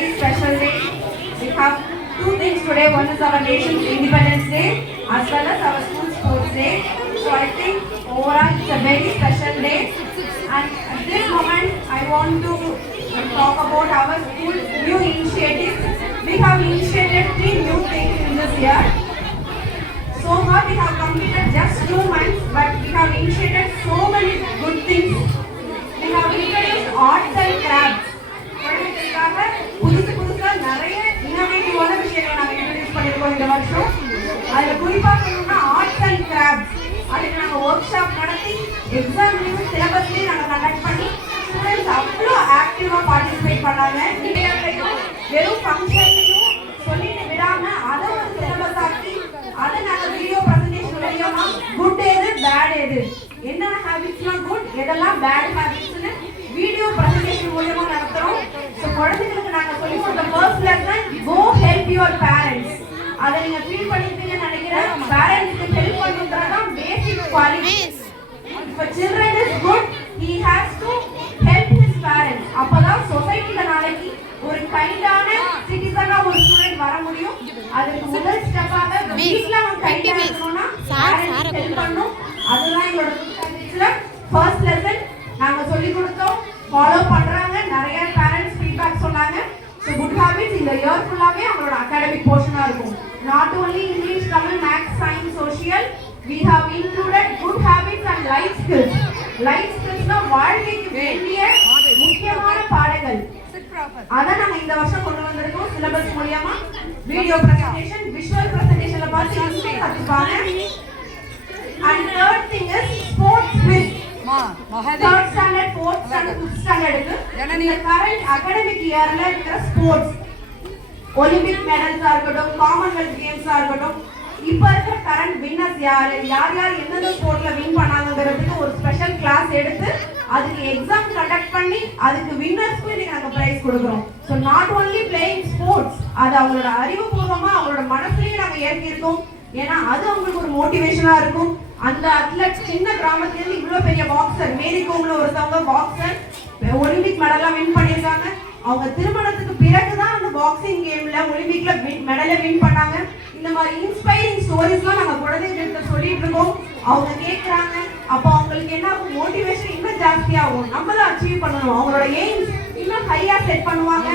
very special day. We have two things today. One is our nation's Independence Day as well as our school sports day. So I think overall it's a very special day. And at this moment I want to talk about our school new initiatives. We have initiated 3 new things in this year. So far we have completed just 2 months, but we have initiated so many good things. We have introduced arts and crafts. குழந்தைகளுக்காக புதுசா நிறைய இன்னோவேட்டிவான விஷயங்களை நாங்கள் introduce பண்ணியிருக்கோம் இந்த வருஷம். அதில் குறிப்பாக சொல்லணும்னா ஆர்ட்ஸ் அண்ட் கிராஃப்ட்ஸ். அதுக்கு நாங்கள் ஒர்க் ஷாப் நடத்தி எக்ஸாம்லையும் சிலபஸ்லையும் நாங்கள் கண்டக்ட் பண்ணி ஸ்டூடெண்ட்ஸ் அவ்வளோ ஆக்டிவாக பார்ட்டிசிபேட் பண்ணாங்க. இடையிலையும் வெறும் ஃபங்க்ஷன்லையும் சொல்லிட்டு விடாமல் அதை ஒரு சிலபஸ் ஆக்கி அதை நாங்கள் வீடியோ ப்ரெசன்டேஷன் வழியாமா குட் எது பேட் எது என்னென்ன ஹேபிட்ஸ்லாம் குட் எதெல்லாம் பேட் ஹேபிட்ஸ்னு வீடியோ ப்ரெசன்டேஷன் மூலமா நடத்துறோம். சோ குழந்தைகளுக்கு நாங்க சொல்லி கொடுத்த first lesson go help your parents. அதை நீங்க ஃபீல் பண்ணிருப்பீங்கன்னு நினைக்கிறேன். பேரண்ட்ஸ்க்கு ஹெல்ப் பண்றது தான் basic qualities. If a children is good, he has to help his parents. அப்பதான் சொசைட்டில நாளைக்கு ஒரு கைண்டான சிட்டிசனா ஒரு ஸ்டூடண்ட் வர முடியும். அதுக்கு முதல் ஸ்டெப்பாக வீட்ல அவன் கைண்டா இருக்கணும்னா பேரண்ட்ஸ் ஹெல்ப் பண்ணணும். அதுதான் எங்களோட ஸ்கூல்ல ஃபர்ஸ்ட் லெசன் நாங்க சொல்லி கொடுத்தோம். ஃபாலோ பண்றாங்க. நிறைய பேரண்ட்ஸ் ஃபீட்பேக் சொன்னாங்க. ஸோ குட் ஹேபிட்ஸ் இந்த இயர் ஃபுல்லாவே அவங்களோட அகாடமிக் போர்ஷனா இருக்கும். Not only English, Tamil, maths, science, social, we have included good habits and life skills. Life skills னா வாழ்க்கைக்கு வேண்டிய முக்கியமான பாடங்கள். அத நாங்க இந்த வருஷம் கொண்டு வந்திருக்கோம் சிலபஸ் மூலமா. வீடியோ பிரசன்டேஷன், விஷுவல் பிரசன்டேஷன்ல பார்த்து ஈஸியா கத்துப்பாங்க. And third thing is sports quiz. Third standard, fourth standard, fifth standard இந்த current academic yearல இருக்கிற ஸ்போர்ட்ஸ், ஒலிம்பிக் மெடல்ஸா இருக்கட்டும், காமன்வெல்த் கேம்ஸா இருக்கட்டும், இப்ப இருக்க கரண்ட் வின்னர்ஸ் யார் யார் எந்தெந்த ஸ்போர்ட்ல வின் பண்ணாங்கிறதுக்கு ஒரு ஸ்பெஷல் கிளாஸ் எடுத்து அதுக்கு எக்ஸாம் கண்டக்ட் பண்ணி அதுக்கு வின்னர்ஸ்க்கு இன்னைக்கு நாங்கள் பிரைஸ் கொடுக்குறோம். So not only playing sports, அது அவங்களோட அறிவுபூர்வமா அவங்களோட மனசுலயும் நாங்கள் ஏற்கிருக்கோம். ஏன்னா அது அவங்களுக்கு ஒரு மோட்டிவேஷனா இருக்கும். அந்த அத்லட் சின்ன கிராமத்துல இவ்வளவு பெரிய பாக்ஸர், மேரி கோம்ல ஒருத்தவங்க பாக்ஸர் ஒலிம்பிக் மெடல்லாம் வின் பண்ணியிருக்காங்க. அவங்க திருமணத்துக்கு பிறகுதான் அந்த பாக்ஸிங் கேம்ல ஒலிம்பிக்ல மெடலை வின் பண்ணாங்க. இந்த மாதிரி இன்ஸ்பைரிங் ஸ்டோரிஸ்லாம் நாங்க குழந்தைகிட்ட சொல்லிட்டு இருக்கோம். அவங்க கேட்கறாங்க. அப்போ அவங்களுக்கு என்ன ஆகும், மோட்டிவேஷன் இன்னும் ஜாஸ்தியாகும். நம்மளும் அச்சீவ் பண்ணணும். அவங்களோட எய்ம்ஸ் இன்னும் ஹையா செட் பண்ணுவாங்க.